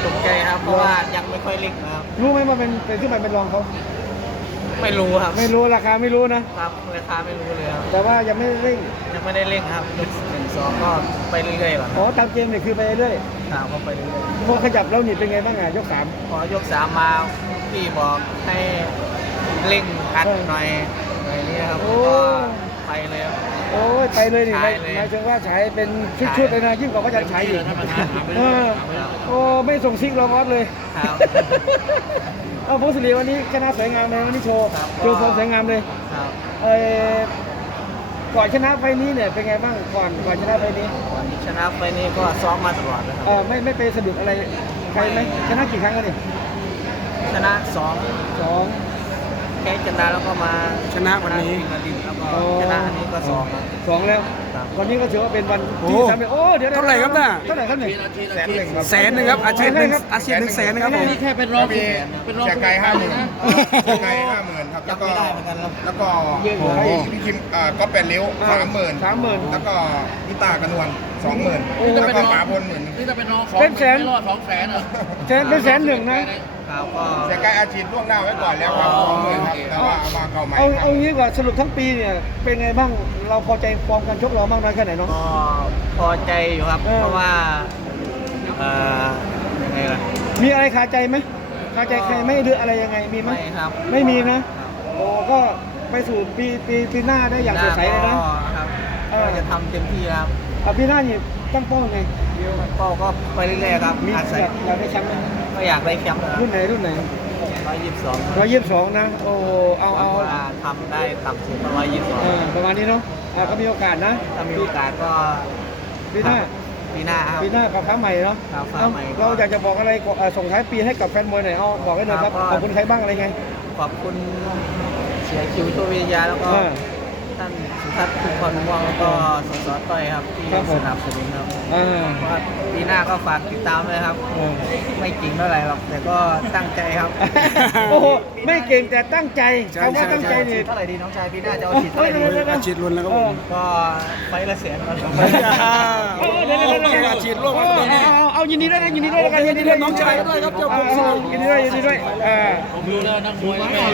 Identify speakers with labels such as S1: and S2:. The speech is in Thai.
S1: ตกใจครับเพราะว่ายังไม่ค่อยเล่งนะครับ
S2: รู้ไหมว่าเป็นขึ้นมาเป็นรองเขา
S1: ไม่รู้ครับ
S2: ไม่รู้ราคาไม่รู้นะครับ
S1: ราคาไม่รู้เลยครับ
S2: แต่ว่ายังไม่เร่ง
S1: ยังไม่ได้เล่งครับยกหนึ่งสองก็ไปเรื่อยๆก่อน
S2: อ๋อตามเกมเนี่ยคือไปเรื่อย
S1: ถามก็ไปเรื่อย
S2: พอขยับแล้วนี่เป็นไงบ้างอ่ะยกสาม
S1: พอยกสามมาพี่บอกให้เร่งอัดหน่อยนี้ครับก็ไปเลยครับ
S2: โอ้ยไปเลยนี่หมายถึงว่าฉายเป็นชุดๆเลยนะยิ่งกว่าก็จะฉายอีกโอ้ไม่ส่งซิกลองออสเลย
S1: ครับ
S2: เอาพงศิริวันนี้ชนะสวยงามเลยวันนี้โชว์ฟอร์มสวยงามเลย
S1: ครับ
S2: ก่อนชนะไฟนี้เนี่ยเป็นไงบ้างก่อนชนะไฟนี้
S1: ชนะไฟนี้ก็ซ้อมมาตลอดเลยครับ
S2: ไม่ไปสะดุดอะไรใครไหมชนะกี่ครั้งแล้วนี่
S1: ชนะสองแค่ชนะแล้วก็มา
S3: ชนะวันนี้
S1: แล้วก็ชนะอันนี้ก็สอง
S2: แล้ววันนี้ก็ถือว่าเป็นวันที่3โอ้เดี๋ยว
S3: เท่าไหร่ครับน่ะ
S2: เท่าไหร่ครับเนี่ย
S3: 100,000ครับอาชีพ100,000นะครับผม
S4: แค่เป็นรองเสียไกล50,000เสียไกล50,000ครับแล้วก็พี่คิมก็เป็นเลี้ยว30,000แล้วก็พี่ตากระนวล20,000แล้วก็ป๋าพล10,000 นี่จะเป็นรอง
S2: เป็นแสน
S4: 200,000เหรอ
S2: เป็น100,000นะ
S4: เสียไกลอาชีพล่วงหน้าไว้ก่อนแล้วครับ20,000ครับแต่ว่าเอามาเก่าใหม่
S2: เอางี้ก่อนสรุปทั้งปีเนี่ยเป็นไงบ้างเราพอใจฟอร์มการชกเรามากน้อยแค่ไหนเนาะ
S1: ก็พอใจอยู่ครับเพราะว่ายังไงล่ะ
S2: มีอะไรคาใจไหมคาใจใครไม่ดื้ออะไรยังไงมีไหม
S1: ไม่ครับ
S2: ไม่มีนะโอ้ก็ไปสู่ปีหน้าได้อย่างสดใสเลยนะครับ
S1: ก็จะทำเต็มที่ครับ
S2: ปีหน้านี่ตั้งเป้าไง
S1: เป้าก็ไปเรื่อยๆครับ
S2: มีอยากได้แชมป์ไหม
S1: ก็อยากได้แชมป์
S2: รุ่นไหน122นะโอ้เอา
S1: ทำได้ต่ำสุด122
S2: ประมาณนี้เนาะก็มีโอกาสนะ
S1: ถ้ามีโอกาสก็
S2: ปีหน้ากับฟ้าใหม่เนาะเราอยากจะบอกอะไรส่งท้ายปีให้กับแฟนมวยหน่อยเอาบอกให้หน่อยครับขอบคุณใครบ้างอะไรไง
S1: ขอบคุณเสียคิวตัววิทยาแล้วก็ท่านสุทัศน์คุณพรม่วงแล้วก็สสต้อยครับที่สนับสนุนครับปีหน้าก็ฝากติดตามเลยครับไม่เก่งเท่าไหร่หรอกแต่ก็ตั้งใจครับ
S2: โอ้โหไม่เก่งแต่ตั้งใจคำว่าตั้งใจนี่
S1: เท่าไหร่ดีน้องชายปีหน้าจะเอาฉีดเท่าไหร่ดี
S3: อาชีพล้วนแล้วครับผม
S1: ก็ไฟละแสนก่อน
S3: อาชีพล้วน
S2: เอายินดีด้วยนะยินดีด้วยกันยินดีด้วย
S3: น้องชายด้วยครับเจ้าคุณยินดีด้วย
S4: ผมดูแล้วนักมวย